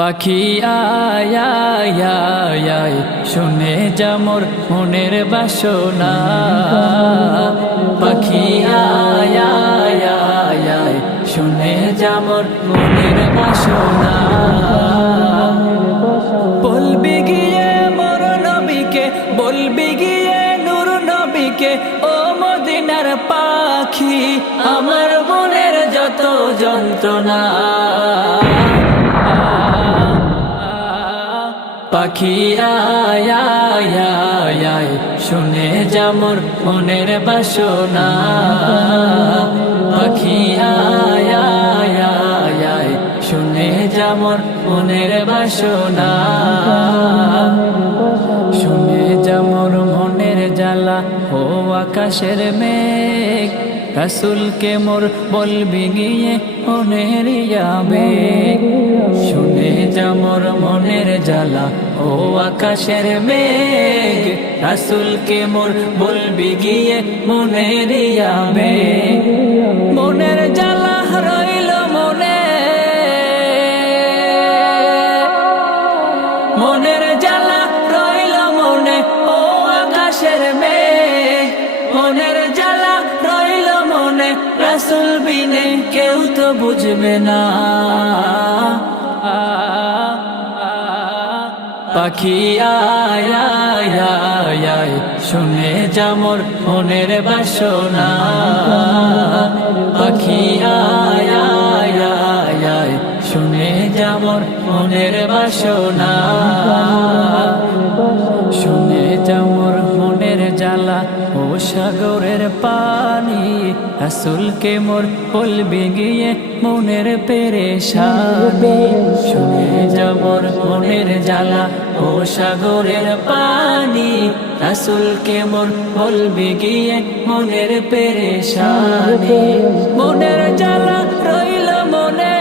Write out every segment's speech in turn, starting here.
পাখি আয় শুনে যামর মনের বাসনা। পাখি আয় শুনে যামর মনের বাসনা। বলবি গিয়ে মর নবীকে, বলবি গিয়ে নূর নবীকে, ও মদিনার পাখি, আমার মনের যত যন্ত্রণা। পাখি, আয় আয় শুনে যামর মনের বাসনা। পাখি, আয় আয় শুনে যামর মনের বাসনা। শুনে যামর মনের জ্বালা, ও আকাশের মেঘ। রাসুলকে মোর বলবি গিয়ে মনের আবেগ শুনে যামর মনের জ্বালা, ও আকাশের মেঘ। রাসুলকে মোর বলবি গিয়ে মনের আবেগ মনের জ্বালা রইল মনে। মনের জ্বালা রইল মনে, ও আকাশের মেঘ। মনের জ্বালা রইল রাসুল বিনে কেউ তো বুঝবে না। পাখি আয় শুনে যামর মনের বাসনা। পাখি আয় আয় শুনে যামর মনের বাসনা। শুনে যামর মনের জ্বালা ও সাগরের পানি, রাসুলকে মোর বলবি গিয়ে মনের পেরেশানি। শুনে যাবর মনের জ্বালা, ও সাগরের পানি, রাসুলকে মোর বলবি গিয়ে মনের পেরেশানি। মনের জ্বালা রইল মনে মনের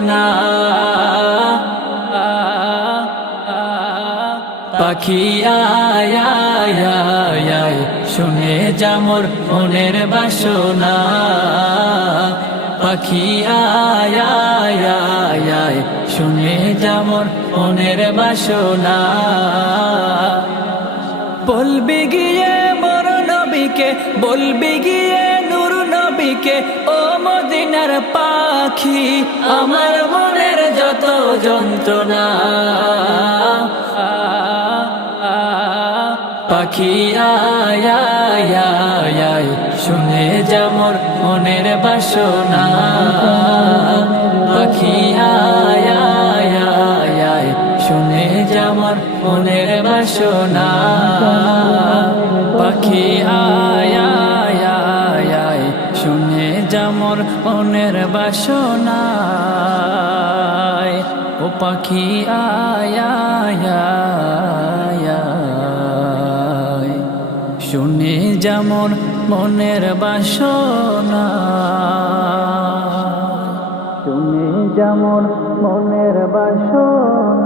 না। পাখি আয় আয় শুনে যামর মনের বাসনা। পাখি আয় শুনে যামর মনের বাসনা। বলবি গিয়ে মর নবীকে, বলবি গিয়ে নূর নবীকে মদিনার পাখি, আমার মনের যত যন্ত্রণা। পাখি, আয় আয় শুনে যামর মনের বাসনা। পাখি, আয় আয় শুনে যামর মনের বাসনা। পাখি আয় শুনে যামর অনের বাসনা ও পাখি, আয়া শুনে যামর মনের বাসনা শুনে যামর মনের বাসনা